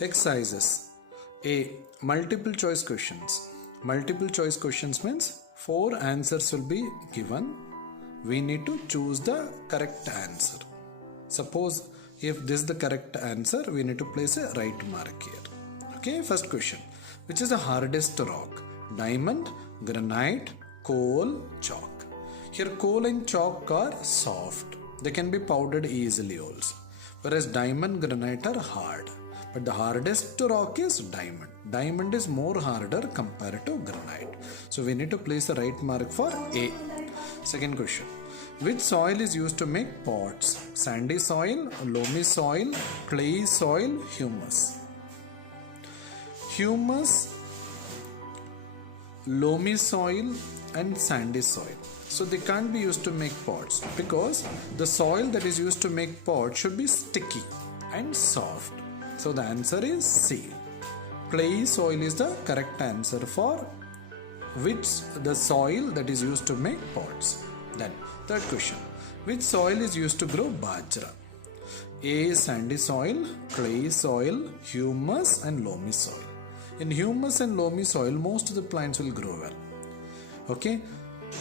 Exercises. A. Multiple choice questions. Multiple choice questions means 4 answers will be given. We need to choose the correct answer. Suppose if this is the correct answer, we need to place a right mark here. Okay, first question. Which is the hardest rock? Diamond, granite, coal, chalk. Here coal and chalk are soft. They can be powdered easily also. Whereas diamond, granite are hard. But the hardest rock is diamond. Diamond is more harder compared to granite. So we need to place the right mark for A. Second question. Which soil is used to make pots? Sandy soil, loamy soil, clay soil, humus. Humus, loamy soil and sandy soil. So they can't be used to make pots because the soil that is used to make pots should be sticky and soft. So the answer is C. Clay soil is the correct answer for which the soil that is used to make pots. Then third question. Which soil is used to grow bajra? A. Sandy soil, clay soil, humus and loamy soil. In humus and loamy soil, most of the plants will grow well. Okay.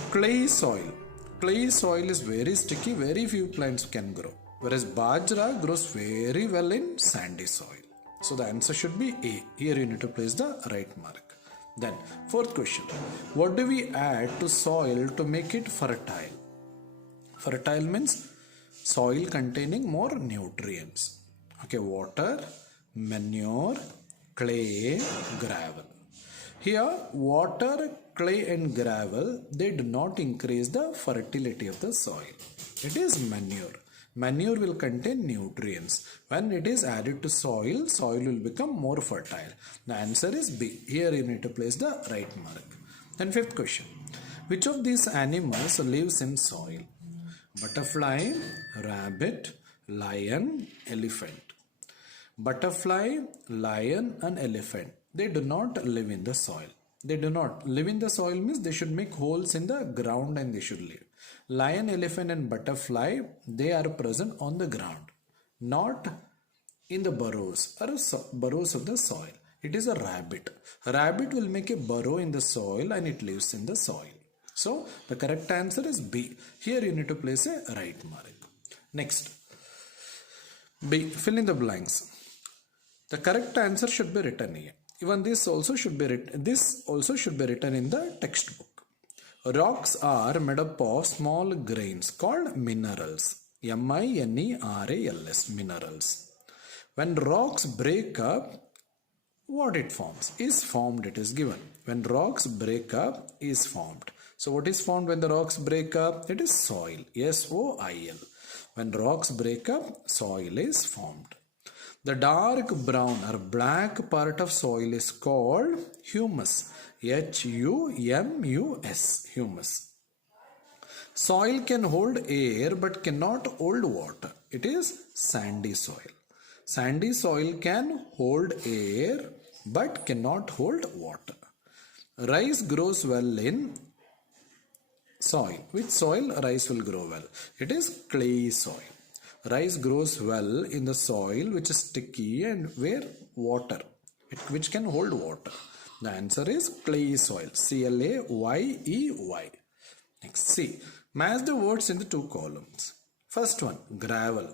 Clay soil. Clay soil is very sticky, very few plants can grow. Whereas bajra grows very well in sandy soil. So the answer should be A. Here you need to place the right mark. Then fourth question. What do we add to soil to make it fertile? Fertile means soil containing more nutrients. Okay, water, manure, clay, gravel. Here water, clay and gravel, they do not increase the fertility of the soil. It is manure. Manure will contain nutrients. When it is added to soil, soil will become more fertile. The answer is B. Here you need to place the right mark. Then fifth question. Which of these animals lives in soil? Butterfly, rabbit, lion, elephant. Butterfly, lion and elephant, they do not live in the soil. They do not live in the soil means they should make holes in the ground and they should live. Lion, elephant and butterfly, they are present on the ground, not in the burrows or burrows of the soil. It is a rabbit. A rabbit will make a burrow in the soil and it lives in the soil. So the correct answer is B. Here you need to place a right mark. Next, B. Fill in the blanks. The correct answer should be written here. Even this also should be written. This also should be written in the textbook. Rocks are made up of small grains called minerals. minerals. Minerals. When rocks break up, what it forms? Is formed, it is given. When rocks break up, is formed. So what is formed when the rocks break up? It is soil. S-O-I-L. When rocks break up, soil is formed. The dark brown or black part of soil is called humus. H-U-M-U-S. Humus. Soil can hold air but cannot hold water. It is sandy soil. Sandy soil can hold air but cannot hold water. Rice grows well in soil. Which soil rice will grow well? It is clay soil. Rice grows well in the soil which is sticky and where water, which can hold water. The answer is clay soil. C-L-A-Y-E-Y. Next, C. Match the words in the two columns. First one, gravel.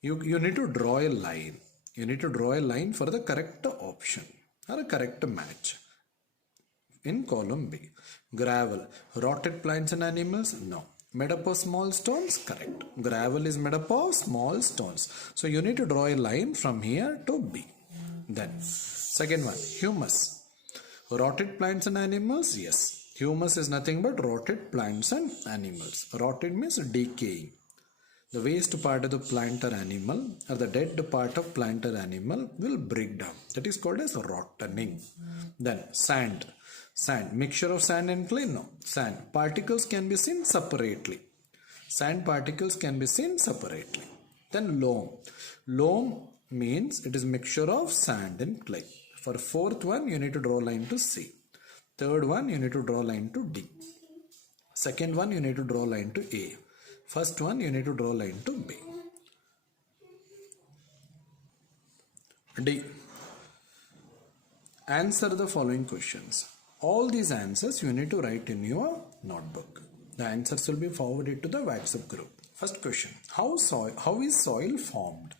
You need to draw a line. You need to draw a line for the correct option or a correct match. In column B, gravel. Rotted plants and animals? No. Made up of small stones? Correct. Gravel is made up of small stones. So you need to draw a line from here to B. Then, second one, humus. Rotted plants and animals? Yes. Humus is nothing but rotted plants and animals. Rotted means decaying. The waste part of the plant or animal or the dead part of plant or animal will break down. That is called as rottening. Then, sand. Sand, mixture of sand and clay? No. Sand, particles can be seen separately. Sand particles can be seen separately. Then loam. Loam means it is mixture of sand and clay. For fourth one, you need to draw line to C. Third one, you need to draw line to D. Second one, you need to draw line to A. First one, you need to draw line to B. D. Answer the following questions. All these answers you need to write in your notebook. The answers will be forwarded to the WhatsApp group. First question. How is soil formed?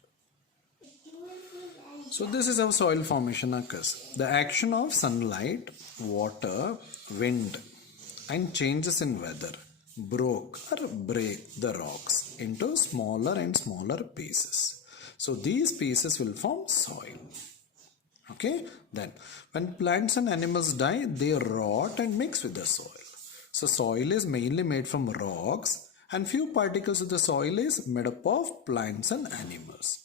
So this is how soil formation occurs. The action of sunlight, water, wind and changes in weather broke or break the rocks into smaller and smaller pieces. So these pieces will form soil. Okay, then when plants and animals die, they rot and mix with the soil. So soil is mainly made from rocks, and few particles of the soil is made up of plants and animals.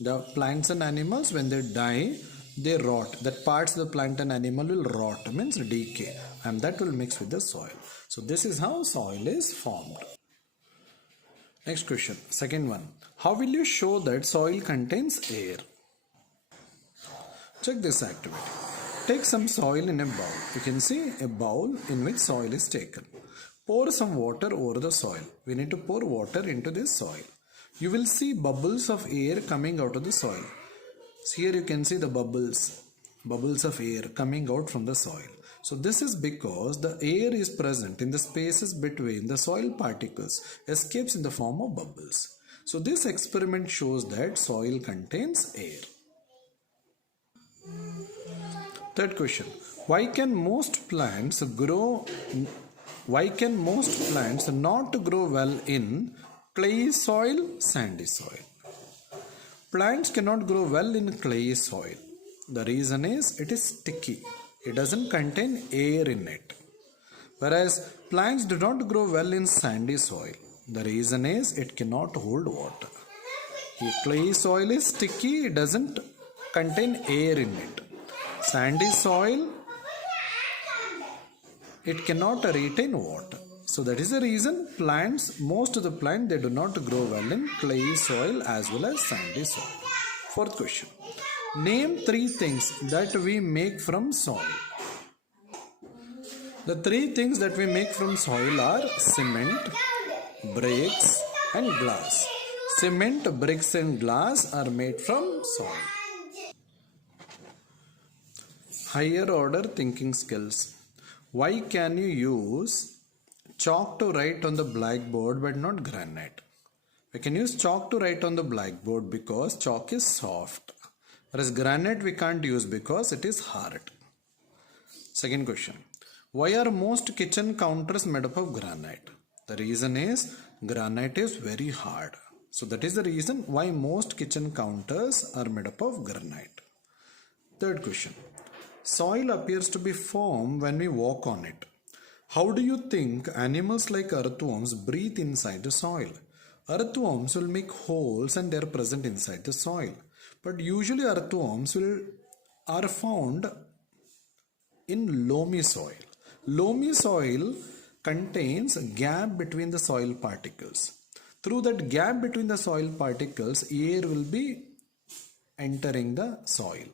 The plants and animals, when they die, they rot. That parts of the plant and animal will rot, means decay, and that will mix with the soil. So this is how soil is formed. Next question, second one. How will you show that soil contains air? Check this activity. Take some soil in a bowl. You can see a bowl in which soil is taken. Pour some water over the soil. We need to pour water into this soil. You will see bubbles of air coming out of the soil. So here you can see the bubbles of air coming out from the soil. So this is because the air is present in the spaces between the soil particles, escapes in the form of bubbles. So this experiment shows that soil contains air. Third question. Why can most plants not grow well in clay soil, sandy soil? Plants cannot grow well in clay soil. The reason is it is sticky. It doesn't contain air in it. Whereas plants do not grow well in sandy soil. The reason is it cannot hold water. Clay soil is sticky. It doesn't contain air in it. Sandy soil, it cannot retain water. So that is the reason most of the plants, they do not grow well in clay soil as well as sandy soil. Fourth question. Name 3 things that we make from soil. The 3 things that we make from soil are cement, bricks and glass. Cement, bricks and glass are made from soil. Higher order thinking skills. Why can you use chalk to write on the blackboard but not granite? We can use chalk to write on the blackboard because chalk is soft. Whereas granite we can't use because it is hard. Second question. Why are most kitchen counters made up of granite? The reason is granite is very hard. So that is the reason why most kitchen counters are made up of granite. Third question. Soil appears to be firm when we walk on it. How do you think animals like earthworms breathe inside the soil? Earthworms will make holes and they are present inside the soil. But usually earthworms are found in loamy soil. Loamy soil contains a gap between the soil particles. Through that gap between the soil particles, air will be entering the soil.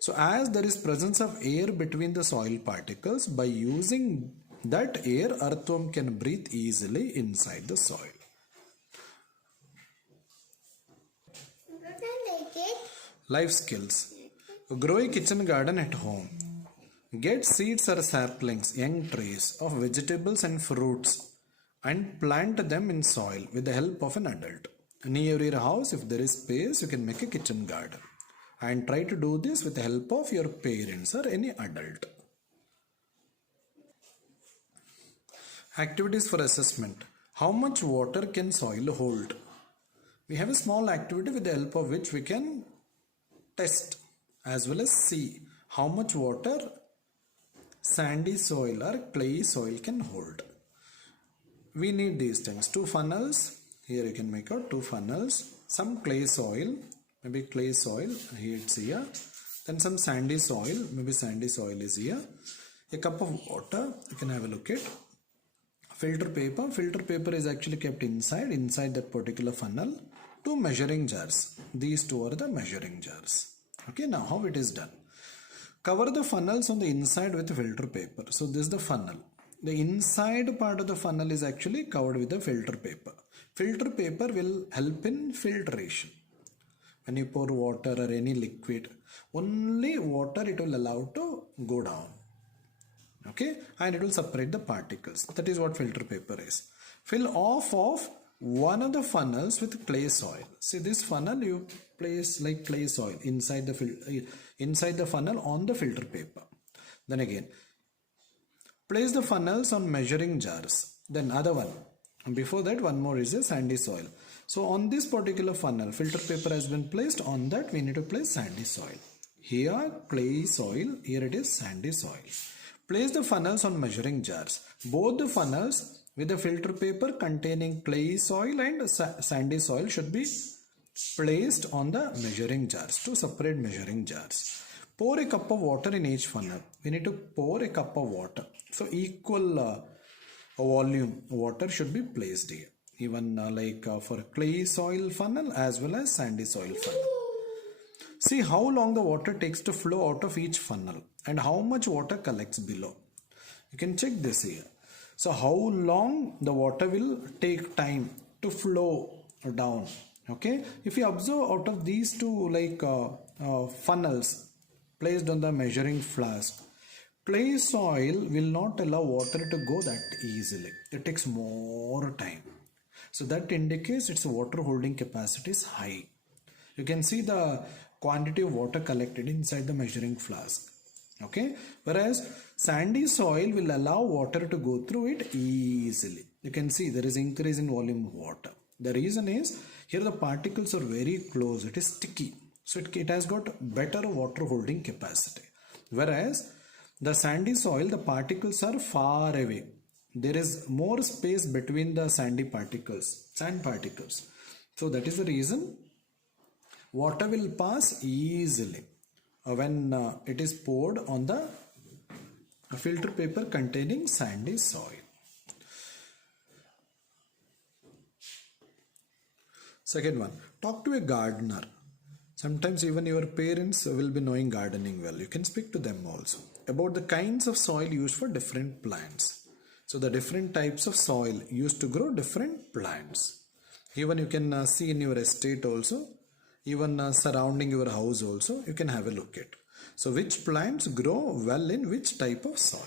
So as there is presence of air between the soil particles, by using that air, earthworm can breathe easily inside the soil. Life skills. Grow a kitchen garden at home. Get seeds or saplings, young trees of vegetables and fruits and plant them in soil with the help of an adult. Near your house, if there is space, you can make a kitchen garden. And try to do this with the help of your parents or any adult. Activities for assessment. How much water can soil hold? We have a small activity with the help of which we can test as well as see how much water sandy soil or clay soil can hold. We need these things. 2 funnels. Here you can make out 2 funnels. Some clay soil. Maybe clay soil, here it's here. Then some sandy soil, maybe sandy soil is here. A cup of water, you can have a look at. Filter paper is actually kept inside that particular funnel. 2 measuring jars. These 2 are the measuring jars. Okay, now how it is done. Cover the funnels on the inside with filter paper. So this is the funnel. The inside part of the funnel is actually covered with the filter paper. Filter paper will help in filtration. When you pour water or any liquid, only water it will allow to go down. Okay, and it will separate the particles. That is what filter paper is. Fill off of one of the funnels with clay soil. See this funnel, you place like clay soil inside the funnel on the filter paper. Then again, place the funnels on measuring jars. Then other one. Before that, one more is a sandy soil. So on this particular funnel, filter paper has been placed. On that, we need to place sandy soil. Here clay soil, here it is sandy soil. Place the funnels on measuring jars. Both the funnels with the filter paper containing clay soil and sandy soil should be placed on the measuring jars, to separate measuring jars. Pour a cup of water in each funnel. We need to pour a cup of water. So equal volume water should be placed here. Even for clay soil funnel as well as sandy soil funnel. See how long the water takes to flow out of each funnel and how much water collects below. You can check this here. So how long the water will take time to flow down. Okay, if you observe out of these two funnels placed on the measuring flask, clay soil will not allow water to go that easily. It takes more time. So that indicates its water holding capacity is high. You can see the quantity of water collected inside the measuring flask. Okay, whereas sandy soil will allow water to go through it easily. You can see there is increase in volume of water. The reason is here the particles are very close. It is sticky. So it has got better water holding capacity. Whereas the sandy soil, the particles are far away. There is more space between the sand particles. So that is the reason water will pass easily when it is poured on the filter paper containing sandy soil. Second one, talk to a gardener. Sometimes even your parents will be knowing gardening well. You can speak to them also about the kinds of soil used for different plants. So the different types of soil used to grow different plants. Even you can see in your estate also, even surrounding your house also, you can have a look at. So which plants grow well in which type of soil.